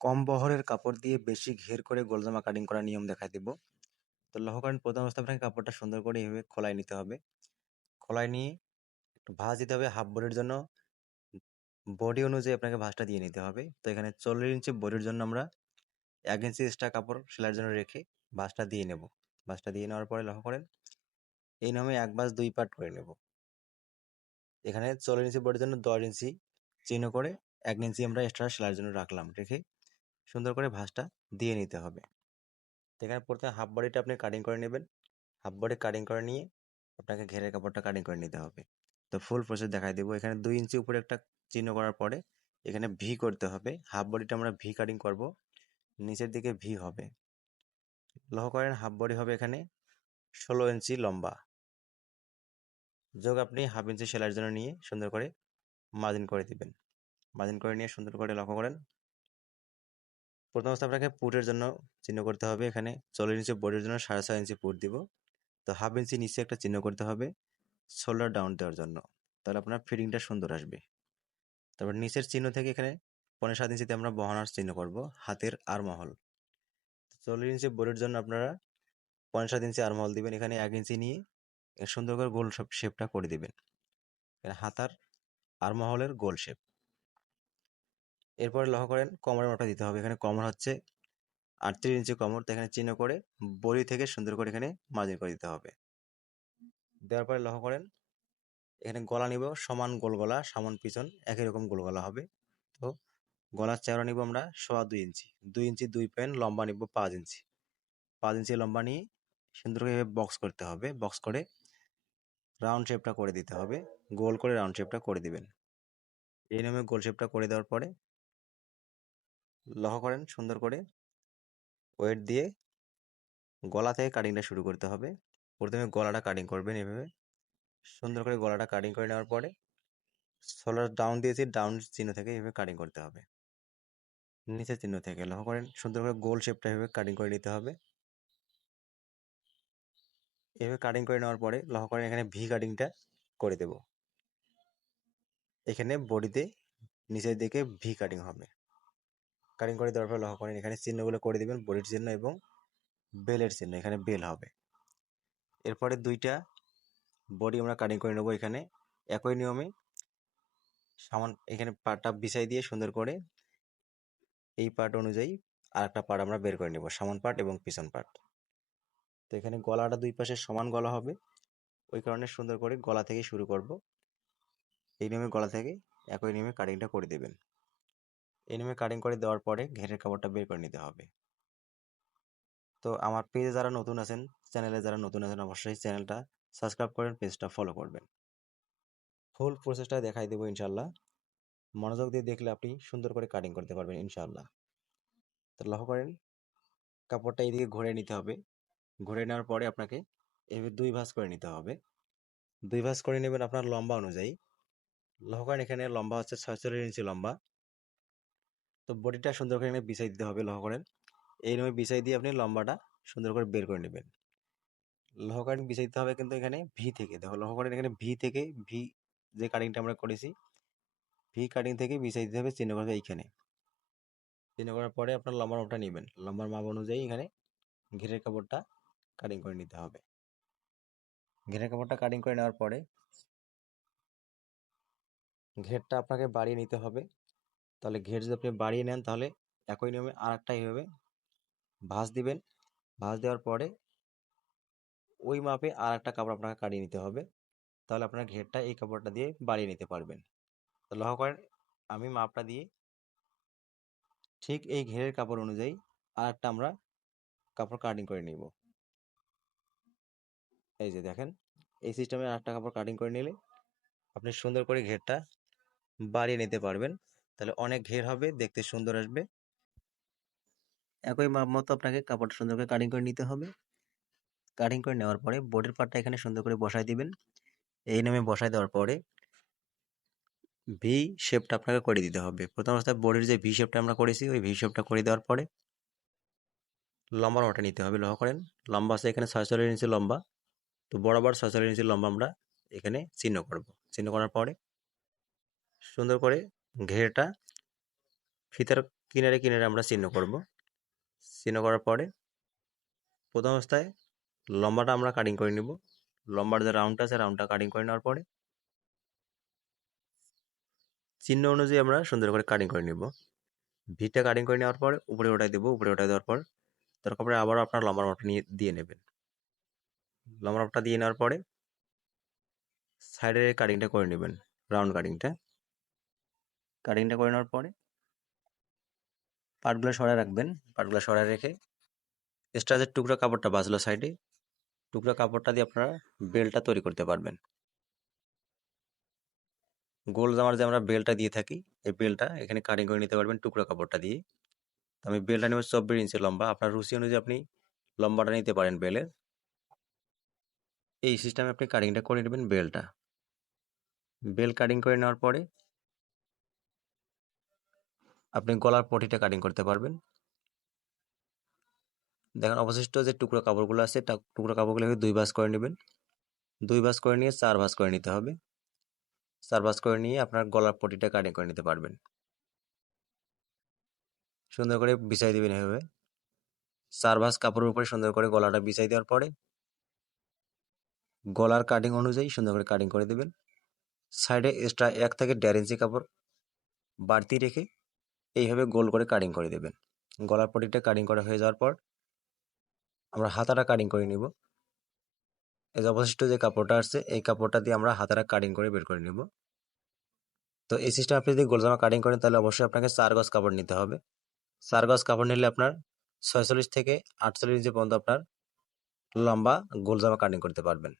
কম বহরের কাপড় দিয়ে বেশি ঘের করে গোলজামা কাটিং করার নিয়ম দেখাই দেব। তো করেন, প্রথম অবস্থা আপনাকে কাপড়টা সুন্দর করে এইভাবে খোলায় নিতে হবে। খোলায় নিয়ে একটু ভাঁজ দিতে হবে হাফ বডির জন্য। বডি অনুযায়ী আপনাকে ভাঁজটা দিয়ে নিতে হবে। তো এখানে চল্লিশ ইঞ্চি বডির জন্য আমরা এক ইঞ্চি এক্সট্রা কাপড় সেলাইয়ের জন্য রেখে ভাঁজটা দিয়ে নেব। ভাঁজটা দিয়ে নেওয়ার পরে লক্ষ্য করেন, এই নামে এক বাস দুই পার্ট করে নেব। এখানে চল্লিশ ইঞ্চি বডির জন্য দশ ইঞ্চি চিহ্ন করে এক ইঞ্চি আমরা এক্সট্রা সেলাইয়ের জন্য রাখলাম। রেখে সুন্দর করে ভাঁজটা দিয়ে নিতে হবে। এখানে প্রথমে হাফ বডিটা আপনি কাটিং করে নেবেন। হাফ বডি কাটিং করে নিয়ে আপনাকে ঘেরের কাপড়টা কাটিং করে নিতে হবে। তো ফুল প্রসেস দেখাই দেবো। এখানে দুই ইঞ্চি উপরে একটা চিহ্ন করার পরে এখানে ভি করতে হবে। হাফ বডিটা আমরা ভি কাটিং করব। নিচের দিকে ভি হবে। লক্ষ্য করেন হাফ বডি হবে এখানে ষোলো ইঞ্চি লম্বা। যোগ আপনি হাফ ইঞ্চি সেলাইয়ের জন্য নিয়ে সুন্দর করে মার্জিন করে দিবেন। মার্জিন করে নিয়ে সুন্দর করে লক্ষ্য করেন প্রথম অবস্থা আপনাকে পুটের জন্য চিহ্ন করতে হবে এখানে। চল্লিশ ইঞ্চি বডির জন্য সাড়ে ছয় ইঞ্চি পুট দিব। তো হাফ ইঞ্চি নিচে একটা চিহ্ন করতে হবে শোল্ডার ডাউন দেওয়ার জন্য। তাহলে আপনার ফিটিংটা সুন্দর আসবে। তারপর নিচের চিহ্ন থেকে এখানে পনেরো সাত ইঞ্চিতে আমরা বহানোর চিহ্ন করব, হাতের আর মহল চল্লিশ ইঞ্চি বডির জন্য আপনারা পনেরো সাত ইঞ্চি আর মহল দিবেন। এখানে এক ইঞ্চি নিয়ে সুন্দর করে গোল শেপটা করে দিবেন। হাতার আর মহলের গোল শেপ এরপরে লক্ষ্য করেন কমরের মাপটা দিতে হবে। এখানে কমর হচ্ছে আটত্রিশ ইঞ্চি কমর, তো এখানে চিহ্ন করে বড়ি থেকে সুন্দর করে এখানে মার্জিন করে দিতে হবে। দেওয়ার পরে লক্ষ্য করেন এখানে গলা নিব, সমান গোল গলা, সমান পিছন, একই রকম গোল গলা হবে। তো গলার চেহারা নিব আমরা সোয়া দুই ইঞ্চি দুই ইঞ্চি দুই পয়েন্ট লম্বা নিব পাঁচ ইঞ্চি। পাঁচ ইঞ্চি লম্বা নিয়ে সুন্দর করে বক্স করতে হবে বক্স করে রাউন্ড শেপটা করে দিতে হবে। গোল করে রাউন্ড শেপটা করে দিবেন। এই নামে গোল শেপটা করে দেওয়ার পরে লক্ষ্য করেন, সুন্দর করে। ওয়েট দিয়ে গলা থেকে কাটিংটা শুরু করতে হবে। প্রথমে গলাটা কাটিং করবেন এভাবে। সুন্দর করে গলাটা কাটিং করে নেওয়ার পরে সোলার ডাউন দিয়েছি ডাউন চিহ্ন থেকে এভাবে কাটিং করতে হবে। নিচের চিহ্ন থেকে লক্ষ্য করেন, সুন্দর করে গোল শেপটা এভাবে কাটিং করে নিতে হবে। এভাবে কাটিং করে নেওয়ার পরে লক্ষ্য করেন এখানে ভি কাটিংটা করে দেব। এখানে বডিতে নিচের দিকে ভি কাটিং হবে। কাটিং করে দেওয়ার পর লক্ষ্য করেন। এখানে চিহ্নগুলো করে দিবেন বডির চিহ্ন এবং বেলের চিহ্ন, এখানে বেল হবে। এরপরে দুইটা বডি আমরা কাটিং করে নেব এখানে। একই নিয়মে সামান এখানে পাটটা বিছাই দিয়ে সুন্দর করে এই পার্ট অনুযায়ী আর একটা পার্ট আমরা বের করে নেব, সামান পার্ট এবং পিছন পার্ট। তো এখানে গলাটা দুই পাশে সমান গলা হবে। ওই কারণে সুন্দর করে গলা থেকে শুরু করব। এই নিয়মে গলা থেকে একই নিয়মে কাটিংটা করে দেবেন। এই নিয়মে কাটিং করে দেওয়ার পরে ঘেরের কাপড়টা বের করে নিতে হবে। তো আমার পেজে যারা নতুন আছেন চ্যানেলে যারা নতুন আছেন, অবশ্যই চ্যানেলটা সাবস্ক্রাইব করেন পেজটা ফলো করবেন। ফুল প্রসেসটা দেখাই দেবো ইনশাল্লাহ। মনোযোগ দিয়ে দেখলে আপনি সুন্দর করে কাটিং করতে পারবেন ইনশাল্লাহ। তো লক্ষ্য করেন, কাপড়টা এইদিকে ঘুরে নিতে হবে। ঘুরে নেওয়ার পরে আপনাকে এভাবে দুই ভাঁজ করে নিতে হবে। দুই ভাঁজ করে নেবেন আপনার লম্বা অনুযায়ী। লক্ষ্য করেন এখানে লম্বা হচ্ছে ছয়চল্লিশ ইঞ্চি লম্বা। তো বডিটা সুন্দর করে এখানে বিছাই দিতে হবে, লক্ষ্য করেন। এই রকম বিছাই দিয়ে আপনি লম্বাটা সুন্দর করে বের করে নেবেন। লক্ষ্য করেন দিতে হবে কিন্তু এখানে ভি থেকে। দেখো, লক্ষ্য করেন এখানে ভি থেকে ভি যে কাটিংটা আমরা করেছি ভি কাটিং থেকে বিছাই দিতে হবে চিহ্ন করবে এইখানে। চিহ্ন করার পরে আপনার লম্বার মাপটা নেবেন। লম্বার মাপ অনুযায়ী এখানে ঘিরের কাপড়টা কাটিং করে নিতে হবে। ঘেরের কাপড়টা কাটিং করে নেওয়ার পরে ঘেরটা আপনাকে বাড়িয়ে নিতে হবে। তাহলে ঘের যদি আপনি বাড়িয়ে নেন, তাহলে একই নিয়মে আর একটা এইভাবে ভাঁজ দিবেন। ভাঁজ দেওয়ার পরে ওই মাপে আর একটা কাপড় আপনাকে কাটিয়ে নিতে হবে। তাহলে আপনার ঘেরটা এই কাপড়টা দিয়ে বাড়িয়ে নিতে পারবেন। তো লক্ষ্য করেন, আমি মাপটা দিয়ে ঠিক এই ঘেরের কাপড় অনুযায়ী আর একটা আমরা কাপড় কাটিং করে নিব। এই যে দেখেন, এই সিস্টেমে আর একটা কাপড় কাটিং করে নিলে আপনি সুন্দর করে ঘেরটা বাড়িয়ে নিতে পারবেন। তাহলে অনেক ঘের হবে, দেখতে সুন্দর আসবে। একই মাপ মতো আপনাকে কাপড়টা সুন্দর করে কাটিং করে নিতে হবে। কাটিং করে নেওয়ার পরে বোর্ডের পাটটা এখানে সুন্দর করে বসাই দিবেন। এই নামে বসাই দেওয়ার পরে ভি শেপটা আপনাকে করে দিতে হবে। প্রথম অবস্থায় বোর্ডের যে ভি শেপটা আমরা করেছি, ওই ভি শেপটা করে দেওয়ার পরে লম্বা ওটা নিতে হবে, লক্ষ্য করেন। লম্বা আছে এখানে ছয়চল্লিশ ইঞ্চি লম্বা। তো বরাবর ছয়চল্লিশ ইঞ্চি লম্বা আমরা এখানে চিহ্ন করব। চিহ্ন করার পরে সুন্দর করে ঘেরটা ফিতার কিনারে কিনারে আমরা চিহ্ন করব। চিহ্ন করার পরে প্রথম অবস্থায় লম্বাটা আমরা কাটিং করে নিব। লম্বার যে রাউন্ডটা আছে রাউন্ডটা কাটিং করে নেওয়ার পরে চিহ্ন অনুযায়ী আমরা সুন্দর করে কাটিং করে নিব। ভিটা কাটিং করে নেওয়ার পরে উপরে ওটাই দেবো, উপরে ওটাই দেওয়ার পর দরকার পরে আবারও আপনার লম্বার মাপটা নিয়ে, দিয়ে নেবেন। লম্বার মাপটা দিয়ে নেওয়ার পরে সাইডের কাটিংটা করে নেবেন রাউন্ড কাটিংটা কাটিংটা করে নেওয়ার পরে পাটগুলো সরায় রাখবেন, পাটগুলো সরায় রেখে এক্সট্রা টুকরো কাপড়টা বাঁচলো সাইডে টুকরো কাপড়টা দিয়ে আপনারা বেলটা তৈরি করতে পারবেন। গোল জামার যে আমরা বেলটা দিয়ে থাকি, এই বেলটা এখানে কাটিং করে নিতে পারবেন টুকরো কাপড়টা দিয়ে। আমি বেলটা নেব চব্বিশ ইঞ্চি লম্বা, আপনার রুচি অনুযায়ী আপনি লম্বাটা নিতে পারেন বেলের। এই সিস্টেমে আপনি কাটিংটা করে নেবেন বেলটা। বেল কাটিং করে নেওয়ার পরে আপনি গলার পটিটা কাটিং করতে পারবেন। দেখেন অবশিষ্ট যে টুকরো কাপড়গুলো আছে টুকরো কাপড়গুলোকে দুই ভাঁজ করে নেবেন। দুই ভাঁজ করে নিয়ে চার ভাঁজ করে নিতে হবে। চার ভাঁজ করে নিয়ে আপনার গলার পটিটা কাটিং করে নিতে পারবেন। সুন্দর করে বিছাই দিবেন এভাবে। চার ভাঁজ কাপড়ের উপরে সুন্দর করে গলাটা বিছাই দেওয়ার পরে গলার কাটিং অনুযায়ী সুন্দর করে কাটিং করে দেবেন। সাইডে এক্সট্রা এক থেকে দেড় ইঞ্চি কাপড় বাড়তি রেখে এইভাবে গোল করে কাটিং করে দেবেন। গলার পটিটা কাটিং করা হয়ে যাওয়ার পর আমরা হাতাটা কাটিং করে নিব। এই অবশিষ্ট যে কাপড়টা আসছে, এই কাপড়টা দিয়ে আমরা হাতাটা কাটিং করে বের করে নিব। তো এই সিস্টেম আপনি যদি গোলজামা কাটিং করেন, তাহলে অবশ্যই আপনাকে চার গজ কাপড় নিতে হবে। চার গজ কাপড় নিলে আপনার ছয়চল্লিশ থেকে আটচল্লিশ ইঞ্চি পর্যন্ত আপনার লম্বা গোলজামা কাটিং করতে পারবেন।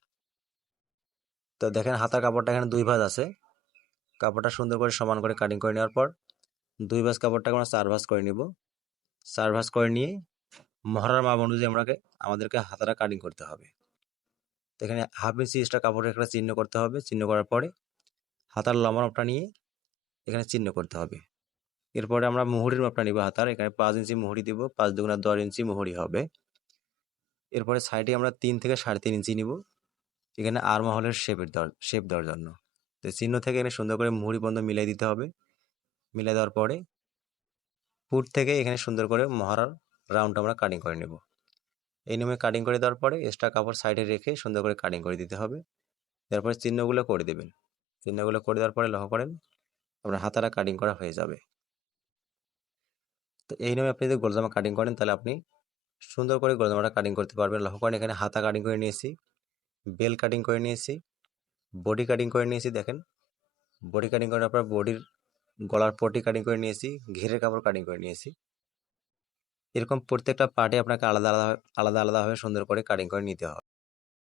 তো দেখেন হাতার কাপড়টা এখানে দুই ভাঁজ আছে। কাপড়টা সুন্দর করে সমান করে কাটিং করে নেওয়ার পর দুই ভাঁজ কাপড়টাকে আমরা চার ভাঁজ করে নিব। চার ভাঁজ করে নিয়ে মহড়ার মাপ অনুযায়ী আমরাকে, আমাদেরকে হাতাটা কাটিং করতে হবে। তো এখানে হাফ ইঞ্চি এক্সট্রা কাপড়ের একটা চিহ্ন করতে হবে। চিহ্ন করার পরে হাতার লম্বা মাপটা নিয়ে এখানে চিহ্ন করতে হবে। এরপরে আমরা মুহুরির মাপটা নিব হাতার। এখানে পাঁচ ইঞ্চি মুহুরি দিব, পাঁচ দুগুণা দশ ইঞ্চি মুহুরি হবে। এরপরে সাইডে আমরা তিন থেকে সাড়ে তিন ইঞ্চি নিব। এখানে আর মহলের শেপের দর শেপ দেওয়ার জন্য। তো চিহ্ন থেকে এখানে সুন্দর করে মুহুরি বন্ধ মিলাই দিতে হবে। মিলাই দেওয়ার পরে ফুট থেকে এখানে সুন্দর করে মহারার রাউন্ড আমরা কাটিং করে নেব। এই নিয়মে কাটিং করে দেওয়ার পরে এক্সট্রা কাপড় সাইডে রেখে সুন্দর করে কাটিং করে দিতে হবে। তারপরে চিহ্নগুলো করে দেবেন। চিহ্নগুলো করে দেওয়ার পরে লক্ষ্য করেন, আপনার হাতারা কাটিং করা হয়ে যাবে। তো এই নিয়মে আপনি যদি গোলজামা কাটিং করেন, তাহলে আপনি সুন্দর করে গোলজামাটা কাটিং করতে পারবেন। লক্ষ্য করেন, এখানে হাতা কাটিং করে নিয়েছি বেল কাটিং করে নিয়েছি বডি কাটিং করে নিয়েছি। দেখেন বডি কাটিং করার আপনার বডির গলার পটি কাটিং করে নিয়েছি, ঘেরের কাপড় কাটিং করে নিয়েছি। এরকম প্রত্যেকটা পার্টে আপনাকে আলাদা আলাদা আলাদা আলাদাভাবে সুন্দর করে কাটিং করে নিতে হবে।